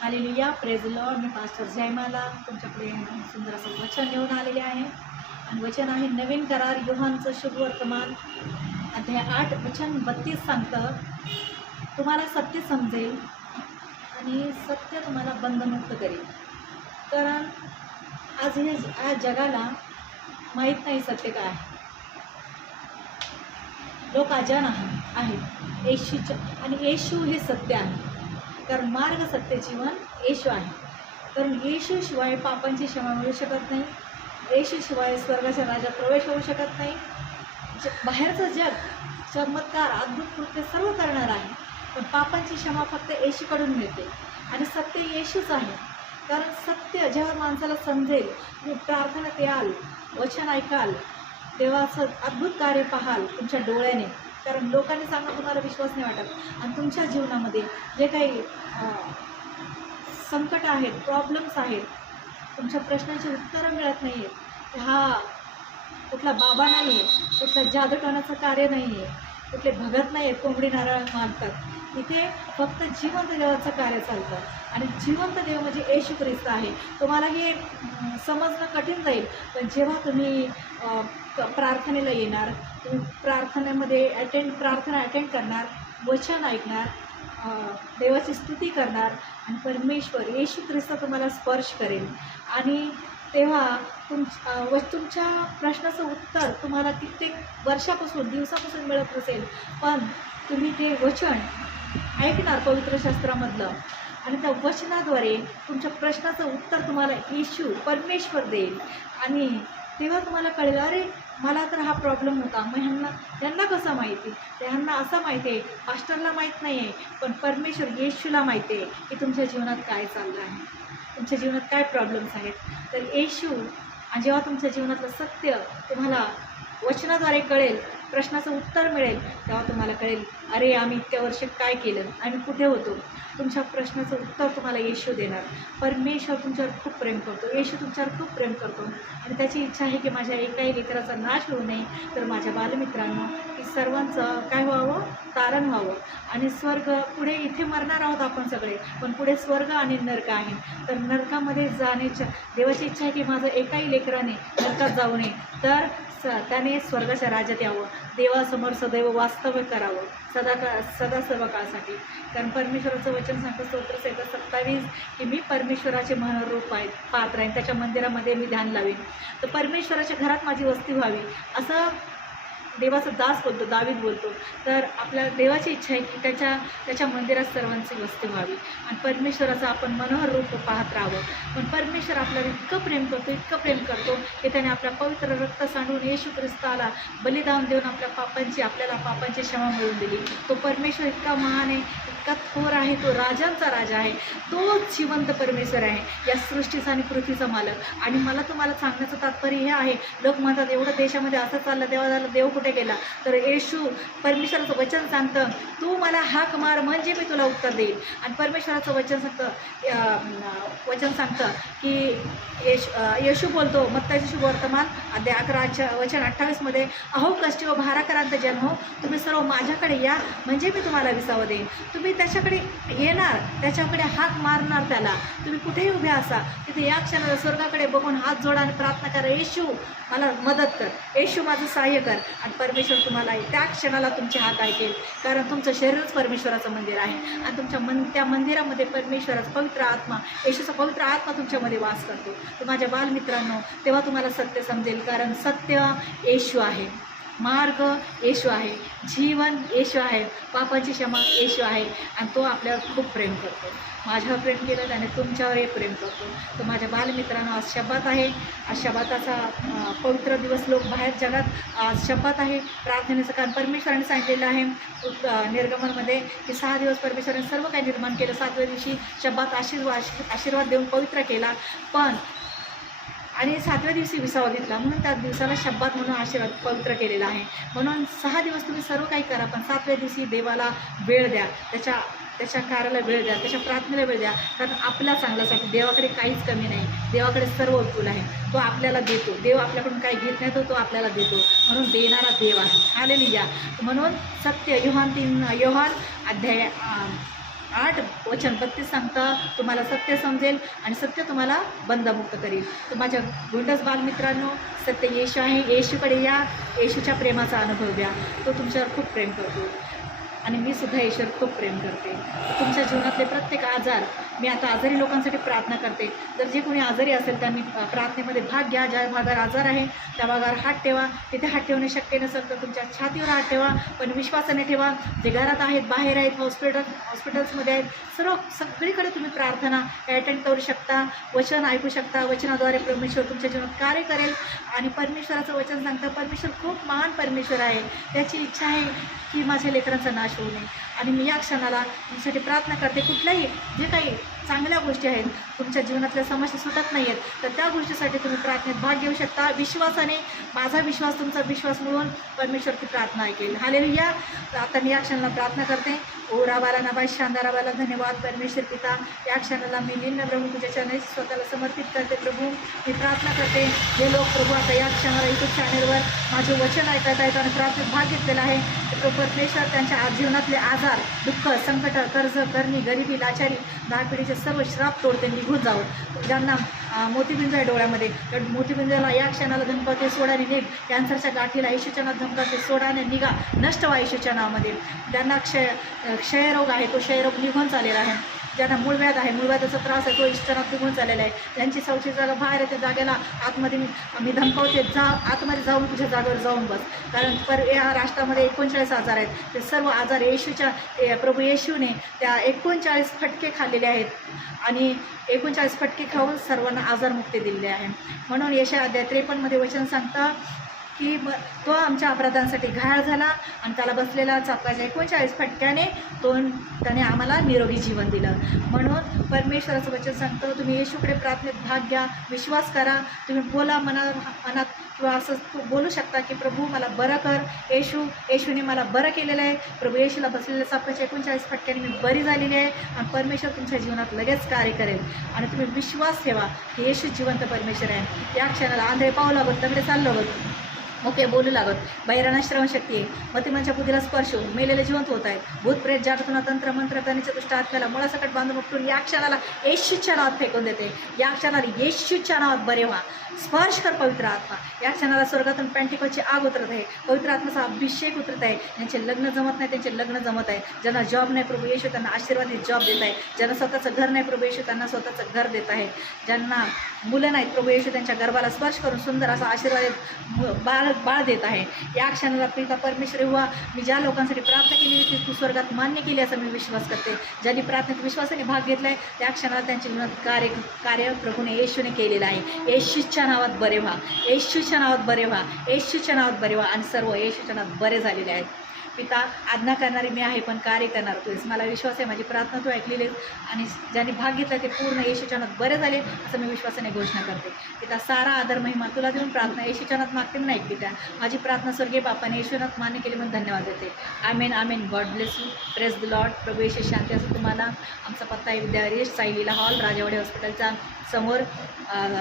Hallelujah, praise lord. मी pastor Jaymala तुमच्याकडे सुंदर असं वचन घेऊन आलेले आहे. आणि वचन आहे नवीन करार योहानचं शुभवर्तमान अध्याय 8 वचन 32 सांगतं, तुम्हाला सत्य समजेल आणि सत्य तुम्हाला बंधमुक्त करेल. कारण आज जगाला माहीत नाही सत्य काय आहे. लोक अजाण आहेत येशूच्या, आणि येशू हे सत्य आहे. कारण मार्ग, सत्य, जीवन येशू आहे. कारण येशूशिवाय पापांची क्षमा मिळू शकत नाही. येशूशिवाय स्वर्गाच्या राज्यात प्रवेश होऊ शकत नाही. बाहेरचं जग चमत्कार, अद्भुत कृत्य सर्व करणार आहे, पण पापांची क्षमा फक्त येशूकडून मिळते. आणि सत्य येशूच आहे. कारण सत्य जेव्हा माणसाला समजेल, तुम्ही प्रार्थनेत याल, वचन ऐकाल, देवाचं अद्भुत कार्य पाहाल तुमच्या डोळ्याने. कारण लोकांनी सांगा तुम्हाला विश्वास नाही वाटत. आणि तुमच्या जीवनामध्ये जे काही संकट आहेत, प्रॉब्लेम्स आहेत, तुमच्या प्रश्नांची उत्तरं मिळत नाही आहेत, हा कुठला बाबा नाही आहे, कुठलं जादूटोनाचं कार्य नाही आहे, कुठले भगत नाही आहेत, कोंबडी नारळ मागतात. तिथे फक्त जिवंत देवाचं कार्य चालतं. आणि जिवंत देव म्हणजे येशू ख्रिस्त आहे. तुम्हाला हे समजणं कठीण जाईल, पण जेव्हा तुम्ही प्रार्थनेला येणार, तुम्ही प्रार्थनेमध्ये प्रार्थना अटेंड करणार, वचन ऐकणार, देवाची स्तुती करणार, आणि परमेश्वर येशू ख्रिस्त तुम्हाला स्पर्श करेल. आणि तेव्हा तुमच्या प्रश्नाचं उत्तर तुम्हाला कित्येक वर्षापासून, दिवसापासून मिळत नसेल, पण तुम्ही ते वचन ऐकणार पवित्र शास्त्रामधलं, आणि त्या वचनाद्वारे तुमच्या प्रश्नाचं उत्तर तुम्हाला येशू परमेश्वर देईल. आणि तेव्हा तुम्हाला कळेल, अरे मला तर हा प्रॉब्लेम होता, मग ह्यांना कसं माहिती? ह्यांना असं माहिती आहे, पास्टरला माहीत नाही आहे, पण परमेश्वर येशूला माहिती आहे की तुमच्या जीवनात काय चाललं आहे, तुमच्या जीवनात काय प्रॉब्लेम्स आहेत. तर येशू, आणि जेव्हा तुमच्या जीवनातलं सत्य तुम्हाला वचनाद्वारे कळेल, प्रश्नाचं उत्तर मिळेल, तेव्हा तुम्हाला कळेल, अरे आम्ही इतक्या वर्ष काय केलं, आम्ही कुठे होतो. तुमच्या प्रश्नाचं उत्तर तुम्हाला येशू देणार. परमेश्वर तुमच्यावर खूप प्रेम करतो, येशू तुमच्यावर खूप प्रेम करतो. आणि त्याची इच्छा आहे की माझ्या एकाही लेकराचा नाश होऊ नये, तर माझ्या बालमित्रांनो की सर्वांचं काय व्हावं, तारण व्हावं. आणि स्वर्ग, पुढे इथे मरणार आहोत आपण सगळे, पण पुढे स्वर्ग आणि नरक आहे. तर नरकामध्ये जाण्याच्या देवाची इच्छा आहे की माझं एकाही लेकराने नरकात जाऊ नये, तर त्याने स्वर्गाच्या राज्यात यावं, देवासमोर सदैव वास्तव्य करावं, सदा सर्व काळासाठी. कारण परमेश्वराचं वचन सांगतं स्तोत्र 27 की मी परमेश्वराचे मनोरूप पात्र आहे, त्याच्या मंदिरामध्ये मी ध्यान लावीन. तर परमेश्वराच्या घरात माझी वस्ती व्हावी, असं देवाचा दास बोलतो, दावीद बोलतो. तर आपल्या देवाची इच्छा आहे की त्याच्या मंदिरात सर्वांची वस्ती व्हावी, आणि परमेश्वराचं आपण मनोहर रूप पाहत राहावं. पण परमेश्वर आपल्याला इतकं प्रेम करतो, इतकं प्रेम करतो की त्याने आपल्या पवित्र रक्त सांडून येशू ख्रिस्ताला बलिदान देऊन आपल्याला पापांची क्षमा मिळवून दिली. तो परमेश्वर इतका महान आहे, इतका थोर आहे, तो राजांचा राजा आहे, तो जिवंत परमेश्वर आहे, या सृष्टीचा आणि पृथ्वीचा मालक. आणि मला तुम्हाला सांगण्याचं तात्पर्य हे आहे, लोक म्हणतात एवढं देशामध्ये असं चाललं, देव कुठे गेला? तर येशू, परमेश्वराचं वचन सांगतं, तू मला हाक मार म्हणजे मी तुला उत्तर देईल. आणि परमेश्वराचं वचन सांगतं की येशू बोलतो मत्ताचे शुभवर्तमान अध्याय 11 वचन 28 अहो कष्टी व भाराक्रांत जन हो, तुम्ही सर्व माझ्याकडे या म्हणजे मी तुम्हाला विसावं देईन. तुम्ही त्याच्याकडे येणार, त्याच्याकडे हाक मारणार, त्याला तुम्ही कुठेही उभे असा तिथे या क्षणाला स्वर्गाकडे बघून हात जोडा आणि प्रार्थना करा, येशू मला मदत कर, येशू माझं सहाय्य कर. आणि परमेश्वर तुम्हाला त्या क्षणाला तुमची हाक ऐकेल. कारण तुमचं शरीरच परमेश्वराचं मंदिर आहे, आणि त्या मंदिरामध्ये परमेश्वराचा पवित्र आत्मा, येशूचा पवित्र आत्मा तुमच्यामध्ये वास करतो. तर माझ्या बालमित्रांनो, तेव्हा तुम्हाला सत्य समजेल. कारण सत्य येशू आहे, मार्ग येशू आहे, जीवन येशू आहे, पापाची क्षमा येशू आहे. आणि तो आपल्यावर खूप प्रेम करतो, माझ्यावर प्रेम केलं आणि तुमच्यावरही प्रेम करतो. तर माझ्या बालमित्रांनो, आज शब्बात आहे. आज शब्बाताचा पवित्र दिवस. लोक बाहेर जगात आज शब्बात आहे प्रार्थनेचं. कारण परमेश्वराने सांगितलेलं आहे निर्गमनमध्ये की 6 दिवस परमेश्वराने सर्व काही निर्माण केलं, 7व्या दिवशी शब्बात आशीर्वाद देऊन पवित्र केला, आणि 7व्या दिवशी विसावा घेतला, म्हणून त्या दिवसाला शब्बात म्हणून आशीर्वाद पवित्र केलेला आहे. म्हणून 6 दिवस तुम्ही सर्व काही करा, पण 7व्या दिवशी देवाला वेळ द्या, त्याच्या कार्याला वेळ द्या, त्याच्या प्रार्थनेला वेळ द्या. कारण आपल्या चांगल्यासाठी देवाकडे काहीच कमी नाही, देवाकडे सर्व उत्कुल आहे, तो आपल्याला देतो. देव आपल्याकडून काही घेत नाही, तो आपल्याला देतो, म्हणून देणारा देव आहे. हालेलुया. म्हणून सत्य योहान अध्याय 8 वचन 32 सांगता, तुम्हाला सत्य समजेल आणि सत्य तुम्हाला बंधमुक्त करील. माझ्या गोंडस बालमित्रांनो, सत्य येशू आहे. येशूकडे या, येशूच्या प्रेमाचा अनुभव घ्या. तो तुमच्यावर खूप प्रेम करतो आणि मी सुद्धा येशूवर खूप प्रेम करते. तुमच्या जीवनातले प्रत्येक आजार, मी आता आजारी लोकांसाठी प्रार्थना करते. जर जे कोणी आजारी असेल त्यांनी प्रार्थनेमध्ये भाग घ्या. ज्या भागावर आजार आहे त्या भागावर हात ठेवा. तिथे हात ठेवणे शक्य नसेल तर तुमच्या छातीवर हात ठेवा, पण विश्वासाने ठेवा. जे घरात आहेत, बाहेर आहेत, हॉस्पिटल्समध्ये आहेत, सगळीकडे तुम्ही प्रार्थना अटेंड करू शकता, वचन ऐकू शकता. वचनाद्वारे परमेश्वर तुमच्या जीवनात कार्य करेल. आणि परमेश्वराचं वचन सांगतं, परमेश्वर खूप महान परमेश्वर आहे. त्याची इच्छा आहे की माझ्या लेकरांचा नाश होऊ नये. आणि मी या क्षणाला तुमच्यासाठी प्रार्थना करते. कुठल्याही जे काही चांगल्या गोष्टी आहेत, तुमच्या जीवनातल्या समस्या सुटत नाही आहेत, तर त्या गोष्टीसाठी तुम्ही प्रार्थनेत भाग घेऊ शकता. विश्वासाने, माझा विश्वास तुमचा विश्वास मिळवून परमेश्वर ती प्रार्थना ऐकेल. हालेलुया. आता मी या क्षणाला प्रार्थना करते. ओ राबाला नबाई शांदाराबाला धन्यवाद परमेश्वर पिता. या क्षणाला मी निम्न प्रभू तुझ्या चरणी स्वतःला समर्पित करते. प्रभू, मी प्रार्थना करते, जे लोक प्रभू आता या क्षणाला यूट्यूब चॅनलवर माझे वचन ऐकत आहेत आणि प्रार्थनेत भाग घेतलेला आहे, तो परमेश्वर त्यांच्या जीवनातले आजार, दुःख, संकट, कर्ज, करणी, गरिबी, लाचारी, दाळपिढीचे सर्व श्राप तोडते, निघून जाऊ. ज्यांना मोतीबिंदू आहे डोळ्यामध्ये, तर मोतीबिंदूला या क्षणाला धमकावते, सोडाने निघ. कॅन्सरच्या गाठीला येशूच्या नावात धमकावते, सोडाने निघा, नष्ट व्हा येशूच्या नावामध्ये. ज्यांना क्षयरोग आहे, तो क्षयरोग निघून चाललेला आहे. ज्यांना मूळव्याध आहे, मूळव्याधाचा त्रास आहे, तो इष्टनात निघून चाललेला आहे. त्यांची सवची जागा बाहेर आहे, त्या जागेला आतमध्ये मी धमकावते, जा आतमध्ये जाऊन तुझ्या जागेवर जाऊन बस. कारण या राष्ट्रामध्ये 39 आजार आहेत. ते सर्व आजार येशूच्या प्रभू येशूने त्या 39 फटके खाल्लेले आहेत आणि 39 फटके खाऊन सर्वांना आजारमुक्ती दिलेली आहे. म्हणून यशाया अध्याय 53मध्ये वचन सांगतं की तो आमच्या अपराधांसाठी घायल झाला आणि त्याला बसलेला चापाच्या 39 फटक्याने त्याने आम्हाला निरोगी जीवन दिलं. म्हणून परमेश्वराचं वचन सांगतं, तुम्ही येशूकडे प्रार्थनेत भाग घ्या, विश्वास करा. तुम्ही बोला मनात किंवा असं बोलू शकता की प्रभू मला बरं कर. येशूने मला बरं केलेलं आहे. प्रभू येशूला बसलेल्या चापाच्या 39 फटक्याने मी बरी झालेली आहे आणि परमेश्वर तुमच्या जीवनात लगेच कार्य करेल. आणि तुम्ही विश्वास ठेवा की येशू जिवंत परमेश्वर आहे. या क्षणाला आंधळे पाहू लागत, तगडे चाललो लागत, ओके बोलू लागत, बहिरांना श्रवणशक्ती आहे, मतिमांच्या बुद्धीला स्पर्श होऊन मेलेले जिवंत होत आहेत. भूत प्रेत जादूटोणा तंत्र मंत्र करण्याच्या दुष्ट आत्म्याला मुळासकट बांधून उपटून या क्षणाला येशूच्या नावात फेकून देते. या क्षणाला येशूच्या नावात बरे व्हा. स्पर्श कर पवित्र आत्मा. या क्षणाला स्वर्गातून पेंटिकोची आग उतरत आहे, पवित्र आत्म्याचा अभिषेक उतरत आहे. ज्यांचे लग्न जमत नाही त्यांचे लग्न जमत आहे. ज्यांना जॉब नाही प्रभू येशू त्यांना आशीर्वादित जॉब देत आहे. ज्यांना स्वतःचं घर नाही प्रभू येशू त्यांना स्वतःचं घर देत आहे. ज्यांना मुलं नाहीत प्रभू येशू त्यांच्या गर्भाला स्पर्श करून सुंदर असा आशीर्वादित बाळ देत आहे. या क्षणाला पिता परमेश्वर हुआ, मी ज्या लोकांसाठी प्रार्थना केली ती तू स्वर्गात मान्य केली असा मी विश्वास करते. ज्यांनी प्रार्थनेत विश्वासाने भाग घेतला आहे त्या क्षणाला त्यांच्या जीवनात कार्य प्रभूने येशूने केलेलं आहे. येशूच्या नावात बरे व्हा, येशूच्या नावात बरे व्हा, येशूच्या नावात बरे व्हा. आणि सर्व येशूच्या नावात बरे झालेले आहेत. पिता, आज्ञा करणारी मी आहे पण कार्य करणार तू आहेस. मला विश्वास आहे माझी प्रार्थना तू ऐकलेली आहे आणि ज्यांनी भाग घेतला ते पूर्ण येशूच्या नावात बरे झाले असं मी विश्वासाने घोषणा करते. पिता, सारा आदर महिमा तुला देऊन प्रार्थना येशूच्या नावात मागते म्हणून ऐकली. त्या माझी प्रार्थना स्वर्गीय बापाने येशूनात मान्य केली म्हणून धन्यवाद देते. Amen amen. God bless you. Praise the lord. प्रभू येशू शांती असो तुम्हाला. आमचा पत्ता आहे विद्याहरीश साईलीला हॉल, राजावाडी हॉस्पिटलच्या समोर.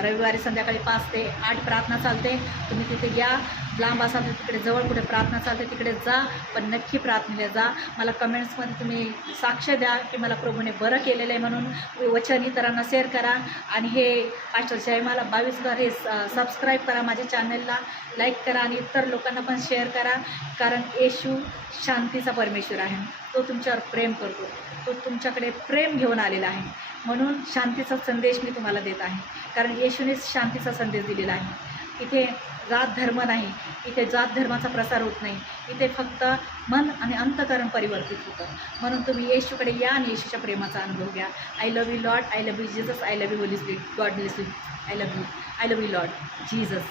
रविवारी संध्याकाळी 5 ते 8 प्रार्थना चालते. तुम्ही तिथे घ्या. लांब असाल तर तिकडे जवळ कुठे प्रार्थना चालते तिकडे जा, पण नक्की प्रार्थनेला जा. मला कमेंट्समध्ये तुम्ही साक्ष द्या की मला प्रभूने बरं केलेलं आहे म्हणून. वचन इतरांना शेअर करा आणि हे पास्टर जयमाला 22,000 हे सबस्क्राईब करा. माझ्या चॅनलला लाईक करा आणि इतर लोकांना पण शेअर करा. कारण येशू शांतीचा परमेश्वर आहे. तो तुमच्यावर प्रेम करतो. तो तुमच्याकडे प्रेम घेऊन आलेला आहे. म्हणून शांतीचा संदेश मी तुम्हाला देत आहे. कारण येशूनेच शांतीचा संदेश दिलेला आहे. इथे जात धर्म नाही, इथे जात धर्माचा प्रसार होत नाही. इथे फक्त मन आणि अंतःकरण परिवर्तित होतं. म्हणून तुम्ही येशूकडे या आणि येशूच्या प्रेमाचा अनुभव घ्या. I love you Lord, I love you Jesus, I love you Holy spirit. God bless you. I love you Lord Jesus.